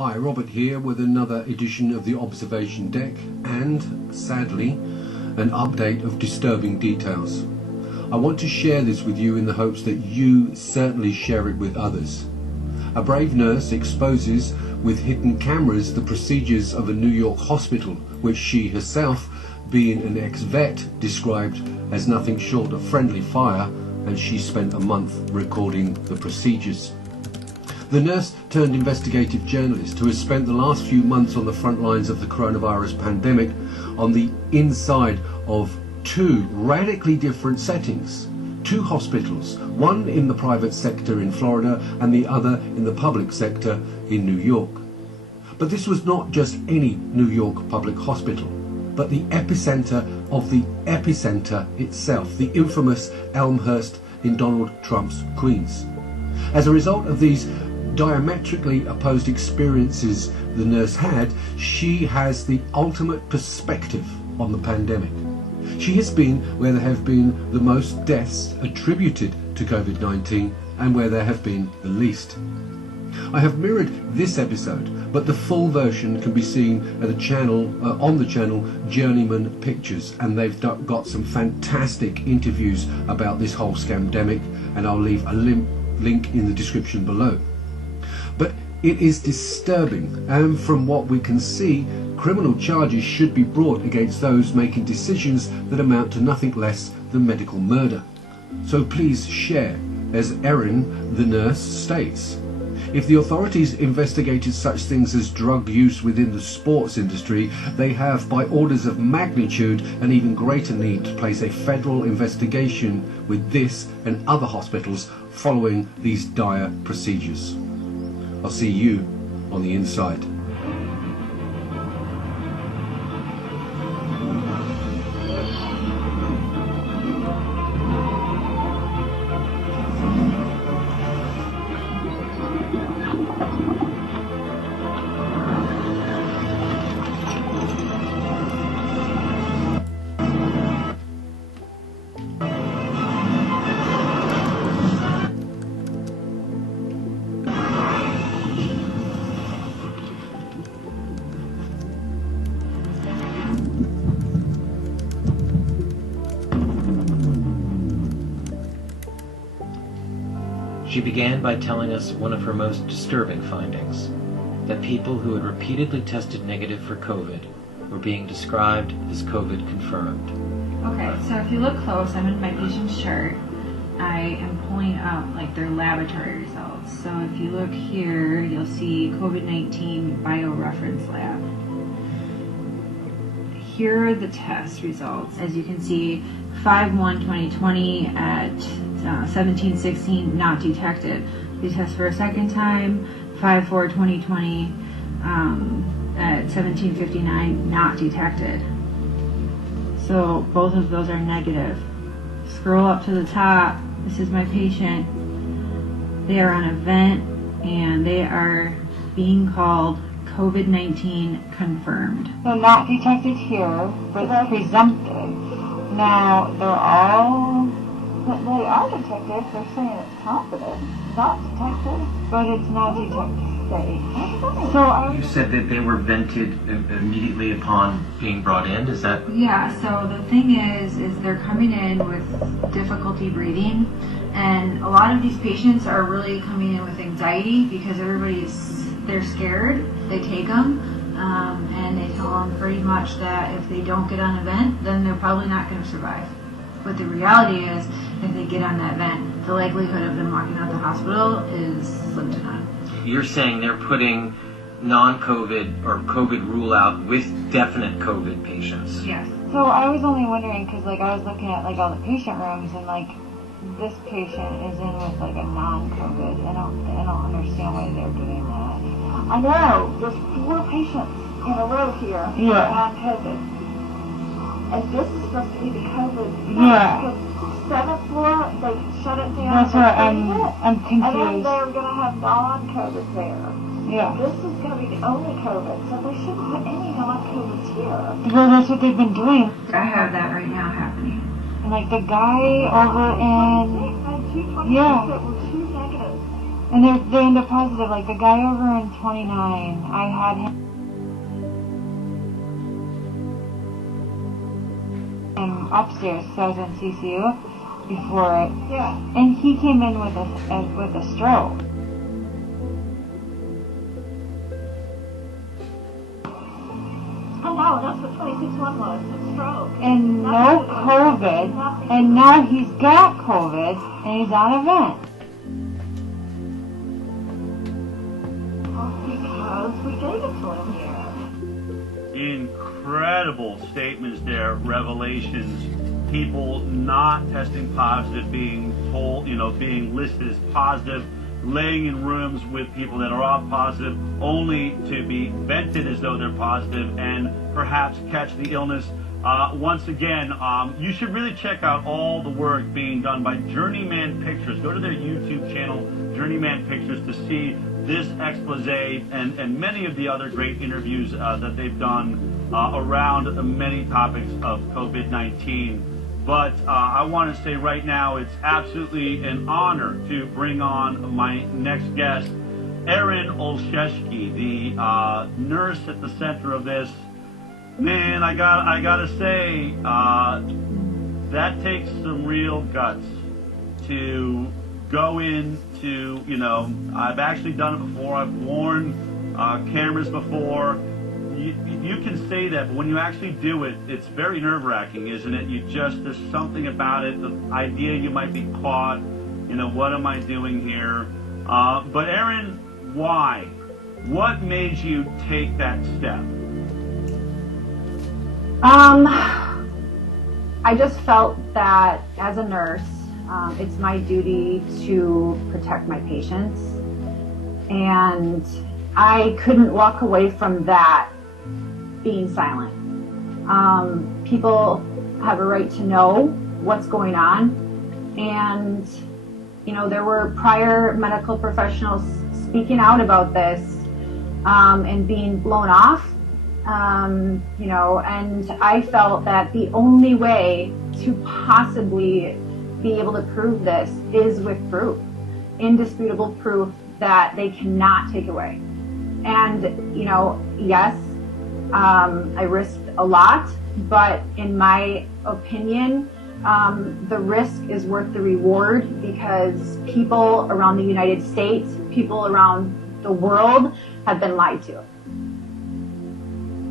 Hi, Robert here with another edition of the Observation Deck and, sadly, an update of disturbing details. I want to share this with you in the hopes that you certainly share it with others. A brave nurse exposes with hidden cameras the procedures of a New York hospital, which she herself, being an ex-vet, described as nothing short of friendly fire, and she spent a month recording the procedures. The nurse turned investigative journalist who has spent the last few months on the front lines of the coronavirus pandemic on the inside of two radically different settings. Two hospitals, one in the private sector in Florida and the other in the public sector in New York. But this was not just any New York public hospital, but the epicenter of the epicenter itself, the infamous Elmhurst in Donald Trump's Queens. As a result of these diametrically opposed experiences the nurse had, she has the ultimate perspective on the pandemic. She has been where there have been the most deaths attributed to COVID-19 and where there have been the least. I have mirrored this episode, but the full version can be seen at the channel, on the channel Journeyman Pictures, and they've got some fantastic interviews about this whole scamdemic, and I'll leave a link in the description below. But it is disturbing, and from what we can see, criminal charges should be brought against those making decisions that amount to nothing less than medical murder. So please share, as Erin, the nurse, states. If the authorities investigated such things as drug use within the sports industry, they have, by orders of magnitude, an even greater need to place a federal investigation with this and other hospitals following these dire procedures. I'll see you on the inside. She began by telling us one of her most disturbing findings, that people who had repeatedly tested negative for COVID were being described as COVID confirmed. Okay, so if you look close, I'm in my patient's chart. I am pulling up like their laboratory results. So if you look here, you'll see COVID-19 bioreference lab. Here are the test results. As you can see, 5/1/2020 at 17:16, not detected. We test for a second time, 5/4/2020 at 17:59, not detected. So both of those are negative. Scroll up to the top. This is my patient. They are on a vent and they are being called COVID-19 confirmed. So not detected here, but presumptive. Now they're all, but they are detected. They're saying it's confident. Not detected, but it's not detected. So You said that they were vented immediately upon being brought in. Is that? Yeah. So the thing is they're coming in with difficulty breathing, and a lot of these patients are really coming in with anxiety because they're scared. They take them. And they tell them pretty much that if they don't get on a vent, then they're probably not going to survive. But the reality is, if they get on that vent, the likelihood of them walking out the hospital is slim to none. You're saying they're putting non-COVID or COVID rule out with definite COVID patients. Yes. So I was only wondering because I was looking at all the patient rooms and this patient is in with a non-COVID. I don't understand why they're doing that. I know, there's 4 patients in a row here on COVID. And this is supposed to be the COVID. Yeah. 7th floor, they shut it down. That's right, I'm confused. And then they're going to have non-COVID there. Yeah. This is going to be the only COVID, so they shouldn't put any non-COVIDs here. Well, that's what they've been doing. I have that right now happening. And the guy over in... They had 2 Yeah. that were 2 negatives. And they end up positive. Like the guy over in 29, I had him upstairs, so I was in CCU before it. Yeah. And he came in with a stroke. Oh wow, that's what 26-1 was, a stroke. And no COVID. And now he's got COVID and he's on a vent. Because we gave it to him here. Incredible statements there, revelations. People not testing positive, being told, being listed as positive, laying in rooms with people that are all positive, only to be vented as though they're positive and perhaps catch the illness. Once again, you should really check out all the work being done by Journeyman Pictures. Go to their YouTube channel, Journeyman Pictures, to see this expose and many of the other great interviews that they've done around many topics of COVID-19. But I want to say right now, it's absolutely an honor to bring on my next guest, Erin Olszewski, the nurse at the center of this. Man, I gotta say, that takes some real guts to go into, I've actually done it before. I've worn cameras before. You can say that, but when you actually do it, it's very nerve-wracking, isn't it? There's something about it, the idea you might be caught, what am I doing here? But Erin, why? What made you take that step? I just felt that as a nurse, it's my duty to protect my patients, and I couldn't walk away from that being silent. People have a right to know what's going on, and there were prior medical professionals speaking out about this and being blown off, and I felt that the only way to possibly be able to prove this is with proof, indisputable proof that they cannot take away. And yes, I risked a lot, but in my opinion, the risk is worth the reward, because people around the United States, people around the world have been lied to.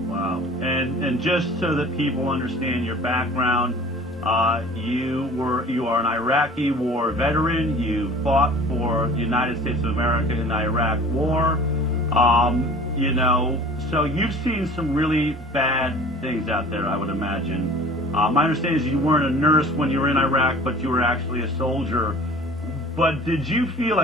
Wow. And just so that people understand your background, you are an Iraqi war veteran. You fought for the United States of America in the Iraq War. So you've seen some really bad things out there, I would imagine. My understanding is you weren't a nurse when you were in Iraq, but you were actually a soldier. But did you feel,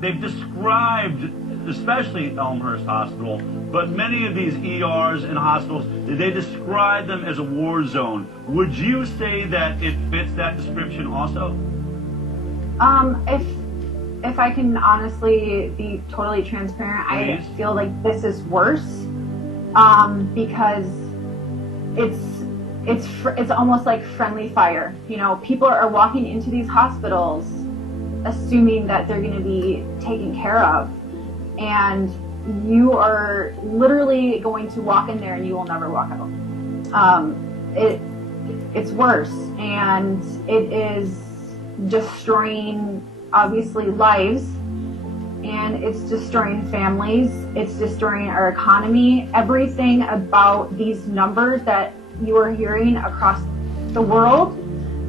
they've described, especially Elmhurst Hospital, but many of these ERs and hospitals, they describe them as a war zone. Would you say that it fits that description also? If I can honestly be totally transparent, Please. I feel like this is worse, because it's almost like friendly fire. People are walking into these hospitals assuming that they're going to be taken care of, and you are literally going to walk in there and you will never walk out. It's worse, and it is destroying, obviously, lives, and it's destroying families, it's destroying our economy. Everything about these numbers that you are hearing across the world,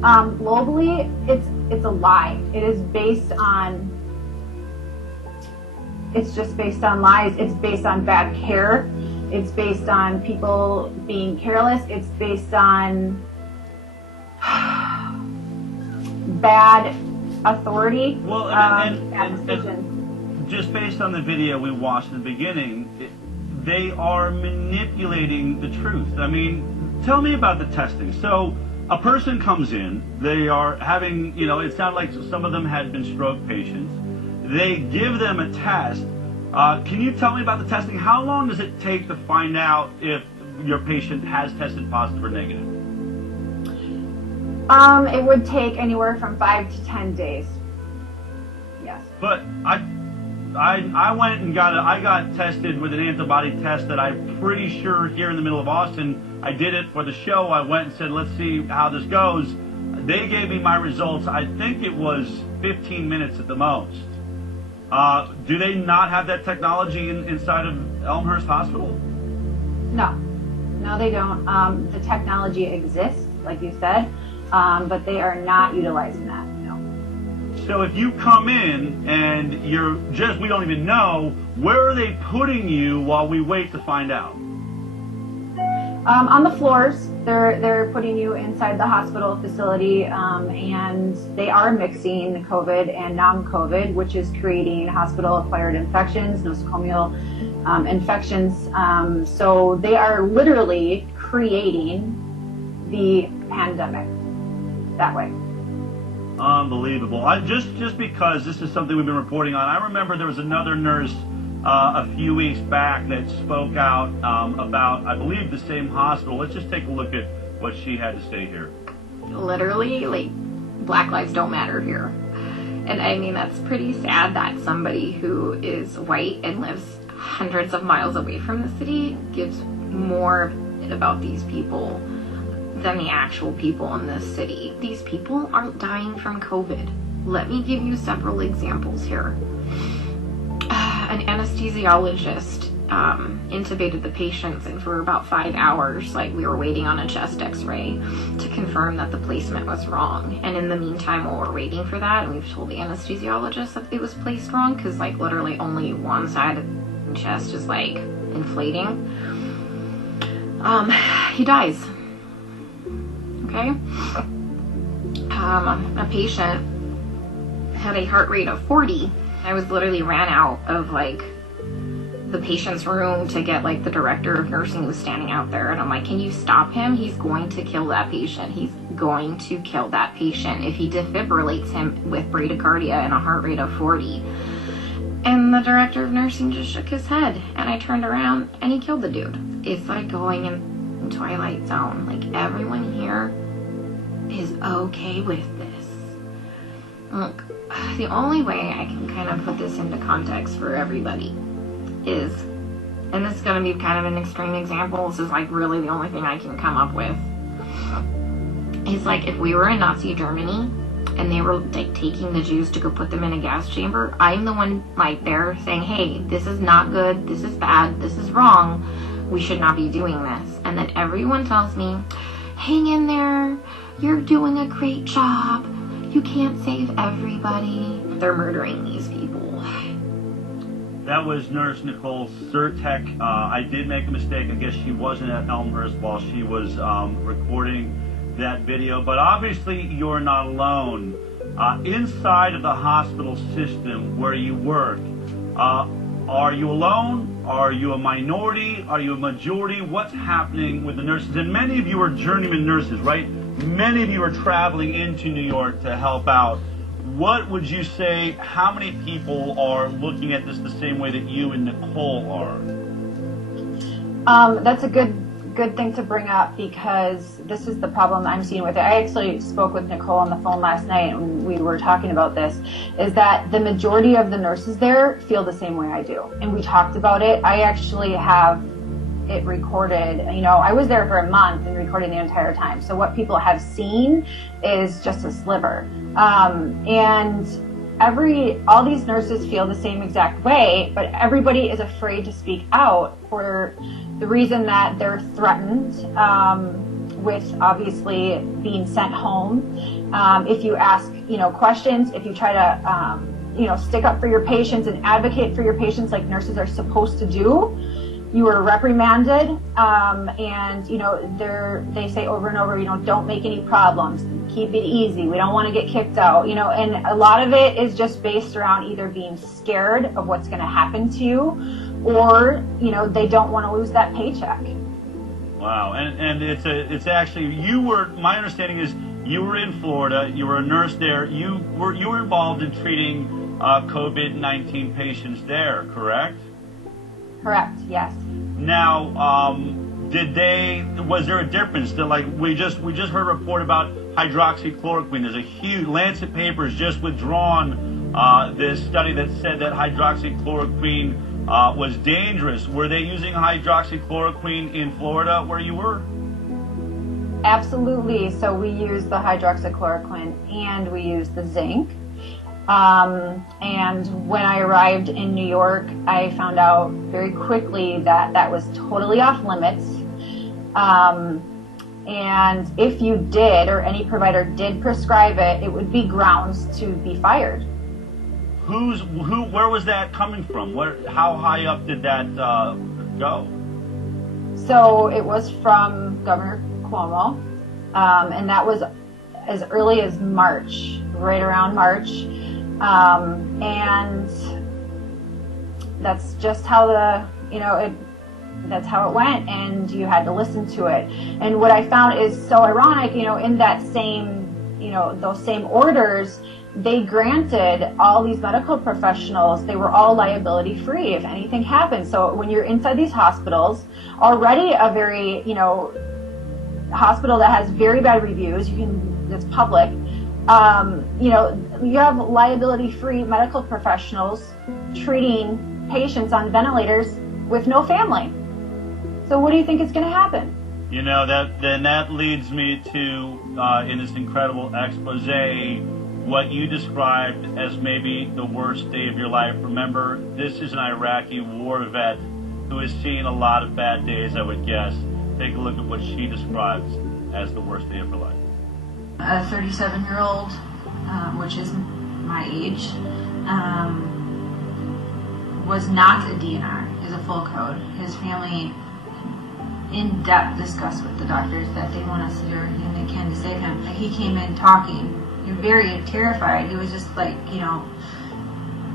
globally, it's a lie. It's just based on lies. It's based on bad care. It's based on people being careless. It's based on bad authority. Well, and just based on the video we watched in the beginning, they are manipulating the truth. Tell me about the testing. So a person comes in, they are having, it sounded like some of them had been stroke patients. They give them a test. Can you tell me about the testing? How long does it take to find out if your patient has tested positive or negative? It would take anywhere from 5 to 10 days. Yes. But I went and I got tested with an antibody test that I'm pretty sure here in the middle of Austin. I did it for the show. I went and said, let's see how this goes. They gave me my results. I think it was 15 minutes at the most. Do they not have that technology inside of Elmhurst Hospital? No, they don't. The technology exists, like you said, but they are not utilizing that. No. So if you come in and we don't even know, where are they putting you while we wait to find out? On the floors, they're putting you inside the hospital facility, and they are mixing COVID and non-COVID, which is creating hospital-acquired infections, nosocomial infections. So they are literally creating the pandemic that way. Unbelievable. Just because this is something we've been reporting on, I remember there was another nurse a few weeks back that spoke out about, I believe, the same hospital. Let's just take a look at what she had to say here. Literally, like, Black lives don't matter here. And I mean, that's pretty sad that somebody who is white and lives hundreds of miles away from the city gives more about these people than the actual people in this city. These people aren't dying from COVID. Let me give you several examples here. An anesthesiologist intubated the patients, and for about 5 hours, like, we were waiting on a chest x-ray to confirm that the placement was wrong. And in the meantime, while we're waiting for that, we've told the anesthesiologist that it was placed wrong, because, like, literally only one side of the chest is, like, inflating. He dies. Okay? A patient had a heart rate of 40. I was literally ran out of, like, the patient's room to get, like, the director of nursing who was standing out there, and I'm like, can you stop him? He's going to kill that patient. He's going to kill that patient if he defibrillates him with bradycardia and a heart rate of 40. And the director of nursing just shook his head, and I turned around and he killed the dude. It's like going in Twilight Zone. Like, everyone here is okay with this. Look, the only way I can kind of put this into context for everybody is, and this is going to be kind of an extreme example, this is like really the only thing I can come up with, is like if we were in Nazi Germany and they were like taking the Jews to go put them in a gas chamber, I'm the one like there saying, hey, this is not good, this is bad, this is wrong, we should not be doing this. And then everyone tells me, hang in there, you're doing a great job, you can't save everybody. They're murdering these people. That was Nurse Nicole Zyrtek. I did make a mistake. I guess she wasn't at Elmhurst while she was recording that video. But obviously, you're not alone. Inside of the hospital system where you work, are you alone? Are you a minority? Are you a majority? What's happening with the nurses? And many of you are journeyman nurses, right? Many of you are traveling into New York to help out. What would you say, how many people are looking at this the same way that you and Nicole are? That's a good thing to bring up, because this is the problem I'm seeing with it. I actually spoke with Nicole on the phone last night and we were talking about this, is that the majority of the nurses there feel the same way I do. And we talked about it. I actually have it recorded. You know, I was there for a month and recording the entire time. So what people have seen is just a sliver. And all these nurses feel the same exact way, but everybody is afraid to speak out for the reason that they're threatened with obviously being sent home. If you ask, questions, if you try to, stick up for your patients and advocate for your patients like nurses are supposed to do, you are reprimanded, and they say over and over, don't make any problems, keep it easy, we don't want to get kicked out, and a lot of it is just based around either being scared of what's going to happen to you, or they don't want to lose that paycheck. Wow, and it's actually, my understanding is you were in Florida, you were a nurse there, you were involved in treating COVID-19 patients there, correct? Correct, yes. Now, was there a difference? We just heard a report about hydroxychloroquine. There's a huge, Lancet Papers just withdrawn this study that said that hydroxychloroquine was dangerous. Were they using hydroxychloroquine in Florida where you were? Absolutely. So we used the hydroxychloroquine and we used the zinc. And when I arrived in New York, I found out very quickly that that was totally off limits. And if you did, or any provider did prescribe it, it would be grounds to be fired. Where was that coming from? How high up did that go? So it was from Governor Cuomo, and that was as early as March, right around March. And that's just how that's how it went, and you had to listen to it. And what I found is so ironic, in that same, those same orders, they granted all these medical professionals, they were all liability free if anything happened. So when you're inside these hospitals, already a very, hospital that has very bad reviews, it's public, you have liability free medical professionals treating patients on ventilators with no family. So what do you think is going to happen? That leads me to, in this incredible expose, what you described as maybe the worst day of your life. Remember, this is an Iraqi war vet who has seen a lot of bad days, I would guess. Take a look at what she describes as the worst day of her life. A 37-year-old, which is my age, was not a DNR, is a full code. His family in-depth discussed with the doctors that they want us to do everything they can to save him. He came in talking, very terrified. He was just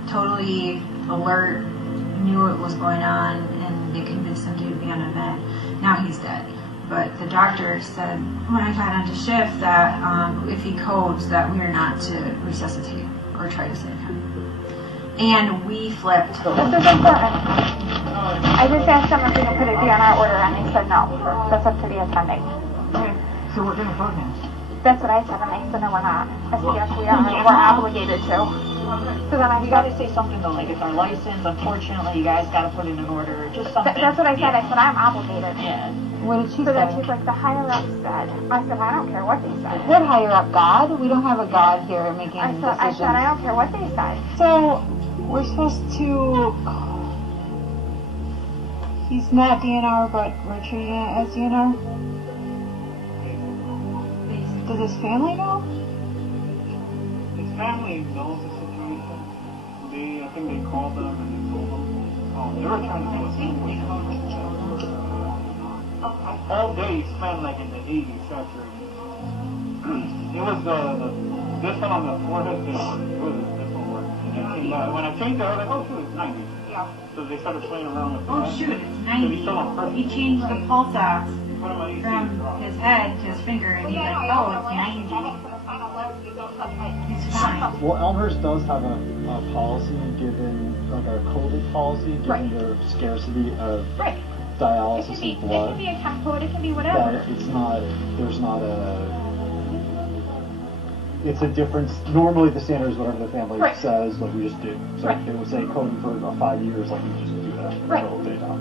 totally alert, knew what was going on, and they convinced him to be on a vent. Now he's dead. But the doctor said when I got onto shift that if he codes that we are not to resuscitate or try to save him. And we flipped. This is important. I just asked them if we can put a DNR order and they said no. That's up to the attending. Okay, so we're going to vote him. That's what I said, and they said no, we're not. I said yes, we are. We're obligated to. So then You got to say something though, like it's our license. Unfortunately, you guys got to put in an order, or just something. That's what I said. I said I'm obligated. Yeah. What did she So say? then she's like, the higher up said. I said, I don't care what they said. What higher up, God? We don't have a God here making I decisions. said, I don't care what they said. So we're supposed to. He's not DNR, but we're treating it as DNR. Does his family know? His family knows the situation. I think they called them and they told them. They were trying to do a situation. All day he spent like in the 80s saturated. It was this one on the forehead, this one worked. And then came back. When I changed it, I was like, oh shoot, it's 90. Yeah. So they started playing around with it. Oh shoot, it's 90. He changed the pulse ox from his head to his finger, and he's like, oh, it's 90. He's fine. Well, Elmhurst does have a policy given, like a COVID policy, given the scarcity of dialysis and blood. It can be a chem code, it can be That whatever. it's a difference. Normally the standard is whatever the family says, like we just do. So if they would say coding for 5 years, like we just do that. All day now.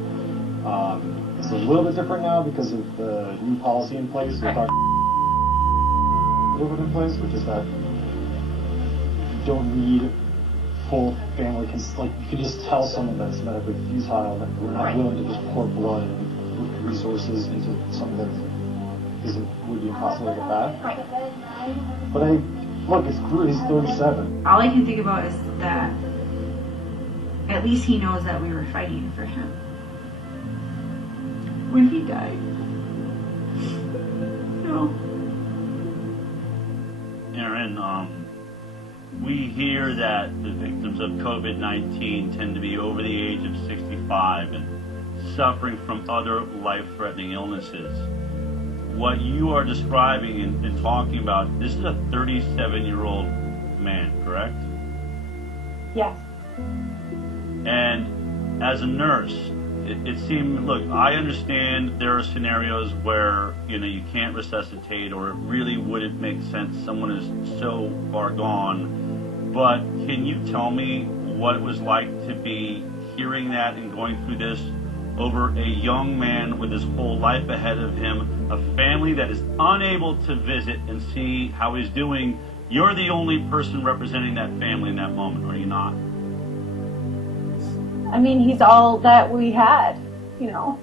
It's a little bit different now because of the new policy in place with our in place, which is that you don't need full family. You can just tell someone that's medically futile that we're not willing to just pour blood and resources into something that would be impossible to get back. But it's cruel. He's 37. All I can think about is that at least he knows that we were fighting for him when he died. No. Aaron, we hear that the victims of COVID-19 tend to be over the age of 65 and suffering from other life-threatening illnesses. What you are describing and talking about, this is a 37-year-old man, correct? Yes. And as a nurse, it seemed, look, I understand there are scenarios where, you can't resuscitate or it really wouldn't make sense. Someone is so far gone but can you tell me what it was like to be hearing that and going through this over a young man with his whole life ahead of him, a family that is unable to visit and see how he's doing? You're the only person representing that family in that moment, are you not? I mean, he's all that we had, you know.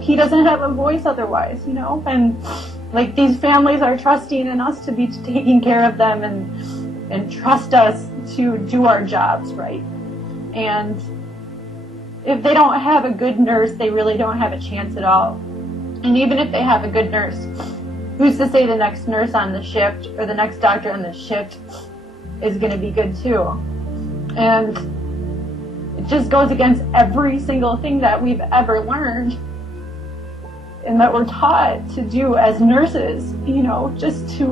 He doesn't have a voice otherwise, you know, and like these families are trusting in us to be taking care of them and trust us to do our jobs right. And if they don't have a good nurse, they really don't have a chance at all. And even if they have a good nurse, who's to say the next nurse on the shift or the next doctor on the shift is going to be good too? And it just goes against every single thing that we've ever learned and that we're taught to do as nurses, you know, just to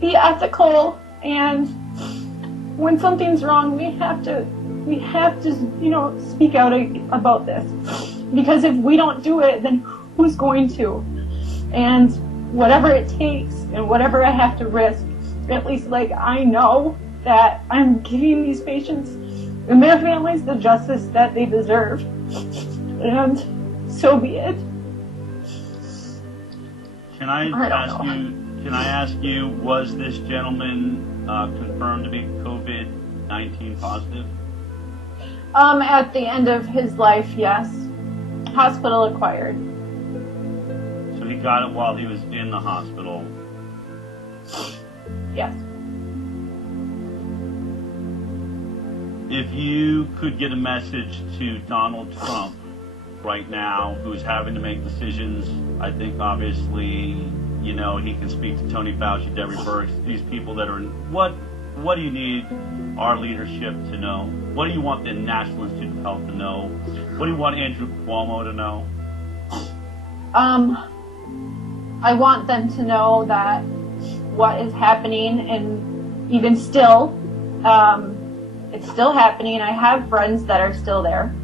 be ethical, and when something's wrong, we have to, you know, speak out about this, because if we don't do it, then who's going to? And whatever it takes and whatever I have to risk, at least like I know that I'm giving these patients and their families the justice that they deserve. And so be it. Can I ask you, was this gentleman confirmed to be COVID-19 positive? At the end of his life, yes. Hospital acquired. So he got it while he was in the hospital? Yes. If you could get a message to Donald Trump right now, who's having to make decisions, I think obviously, you know, he can speak to Tony Fauci, Debbie Birx, these people that are in, what do you need our leadership to know? What do you want the National Institute of Health to know? What do you want Andrew Cuomo to know? I want them to know that what is happening, and even still, it's still happening. I have friends that are still there.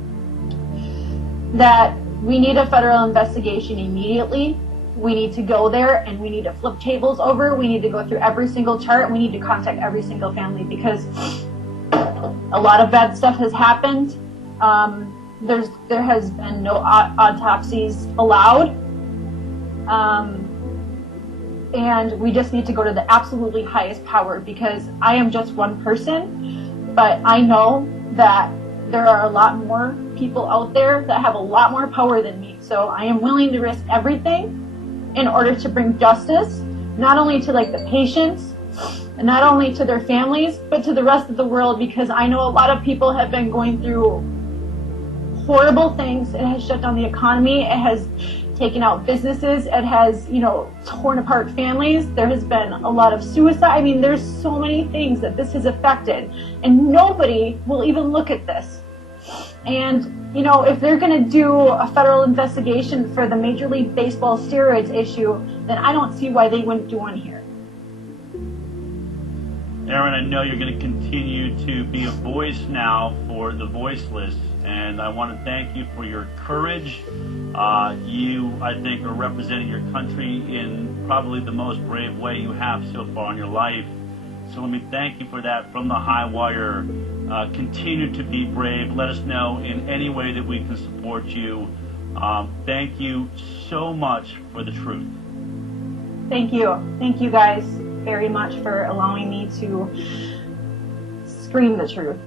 That we need a federal investigation immediately. We need to go there and we need to flip tables over. We need to go through every single chart. We need to contact every single family, because a lot of bad stuff has happened. There has been no autopsies allowed. And we just need to go to the absolutely highest power, because I am just one person, but I know that there are a lot more people out there that have a lot more power than me. So I am willing to risk everything in order to bring justice, not only to like the patients, and not only to their families, but to the rest of the world, because I know a lot of people have been going through horrible things. It has shut down the economy. It has taken out businesses. It has, you know, torn apart families. There has been a lot of suicide. I mean, there's so many things that this has affected, and nobody will even look at this. And, you know, if they're going to do a federal investigation for the Major League Baseball steroids issue, then I don't see why they wouldn't do one here. Aaron, I know you're going to continue to be a voice now for the voiceless, and I want to thank you for your courage. You, I think, are representing your country in probably the most brave way you have so far in your life. So let me thank you for that from the high wire. Continue to be brave. Let us know in any way that we can support you. Thank you so much for the truth. Thank you. Thank you guys very much for allowing me to scream the truth.